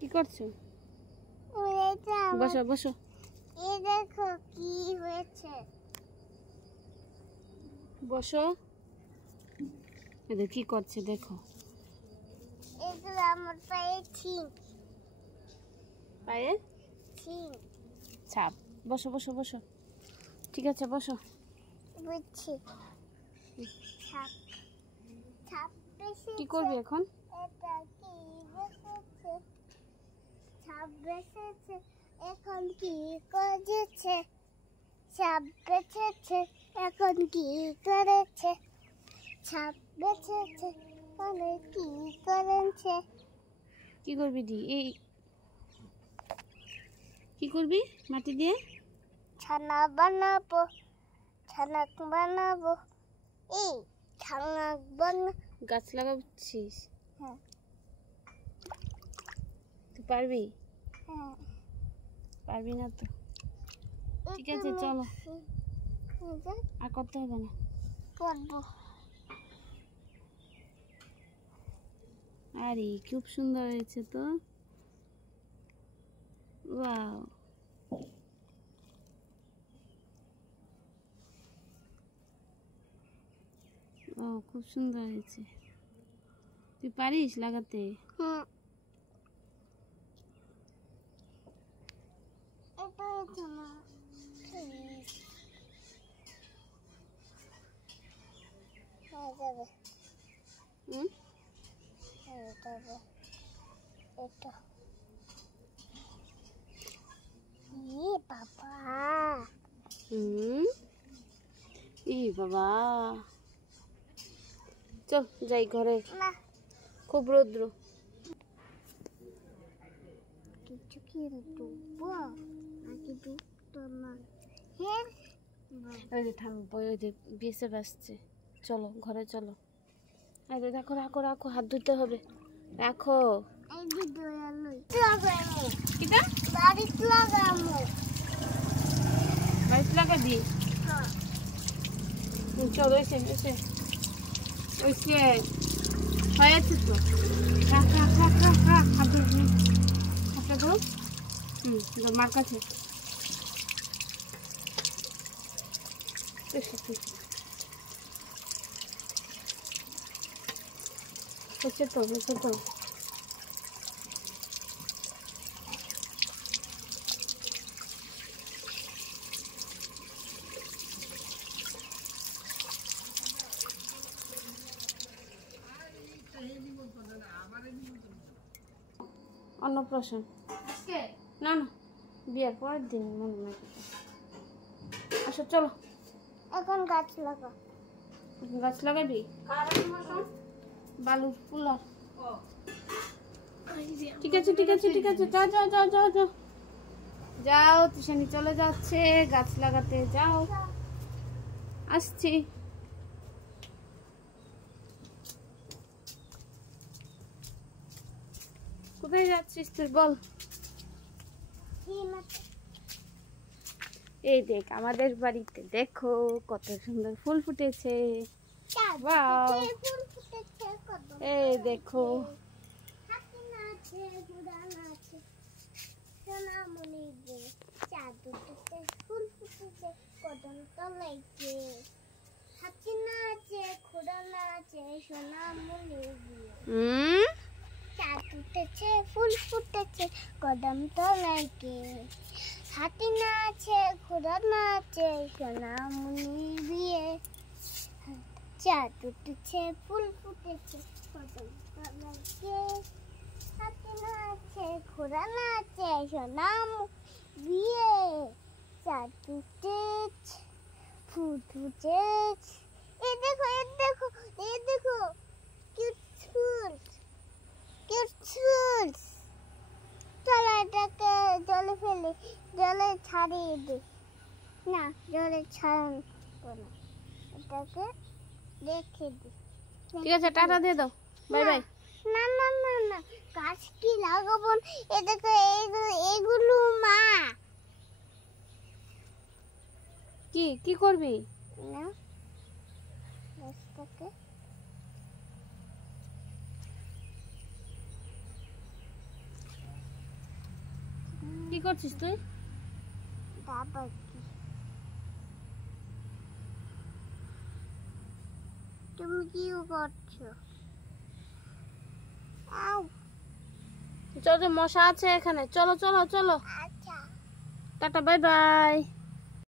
কি করছো? বসো বসো। এই দেখো কি হয়েছে। বসো। এদের কি করছে দেখো। এগুলো আমার পায়ে ছিং। পায়ে ছিং। ছাপ। বসো বসো বসো। ঠিক আছে বসো। বুঝছি। ছাপ। ছাপ বেশি। কি করবি এখন? এটা কি বেশিছে? ছাপ বেশিছে। এখন কি করেছে? ছাপ বেছেছে। এখন কি করেছে? ছাপ বেছেছে। মানে কি করেছে? কি করবি দি? এই কি করবি মাটি দিয়ে? ছানা বানাবো। ছানাক বানাবো। এই ছানাক গাছ লাগাচ্ছিস? হ্যাঁ। তুই পারবি? হ্যাঁ। পারবি না তো? ঠিক আছে চলো। আর করতে হবে না। করবো। আরে খুব সুন্দর হয়েছে তো। ওয়াও। ও খুব সুন্দর হয়েছে। তুই পারিস লাগাতে? হুম। এটা হচ্ছে না। হয়ে যাবে। হুম। হয়ে যাবে। এটা। বাবা। হুম। বাবা। চল যাই ঘরে। না। খুব রৌদ্র। কিছু কি ডুববো নাকি ডুবতো না? হ্যাঁ। ওই যে থামবো, ওই যে বিএসএফ আসছে। চলো ঘরে চলো। আরে রাখো রাখো রাখো, হাত ধুতে হবে। রাখো। এই যে লাগামু। কিটা? বাড়িতে লাগামু। বাড়িতে লাগাবি? হ্যাঁ। চলো এসে এসে ওইসে হয়েছে তো। রাখ রাখ রাখ রাখ রাখ, হাত ধো হাতটা ধো। মার কাছে এসে হচ্ছে তো হচ্ছে তো। অন্নপ্রাশন না না, বিয়ের পরের দিন মনে নাকি। আচ্ছা চলো এখন গাছ লাগা। গাছ লাগাবি? বালুর ফুলার। ঠিক আছে ঠিক আছে ঠিক আছে, যাও যাও যাও যাও যাও যাও। তুষানি চলে যাচ্ছে গাছ লাগাতে। যাও আসছি। কোথায় যাচ্ছিস তুই বল? এই দেখ আমাদের বাড়িতে দেখো কত সুন্দর ফুল ফুটেছে। ওয়াও। এই দেখো। ফুল ফুটেছে কদম তলাইছে। হাসিনা আছে খোদানা আছে সোনামণি দিয়ে। চাঁদ উঠেছে ফুল ফুটেছে কদম তলাইকে। হাতি না আছে খোদা না আছে সোনামণি বিয়ে। চাঁদ উঠেছে ফুল ফুটেছে কদম তলাইকে। হাতি না আছে খোদা না আছে সোনামণি বিয়ে। চাঁদ উঠেছে ফুল ফুটেছে। এই দেখো এই দেখো এই দেখো কিউট ফুল। চলো এটাকে জলে ফেলি, জলে ছাড়িয়ে দিই। না জলে ছাড়বো না, এটাকে রেখে দিই। ঠিক আছে টাটা দিয়ে দাও, বাই বাই। না না না না, গাছ কি লাগাবো? এ দেখো এগুলো মা। কি কি করবি? না গাছটাকে করছিস তুই? তারপর কি? তুমি কি করছো? আউ, চলো, মশা আছে এখানে, চলো চলো চলো। আচ্ছা। Tata, bye bye.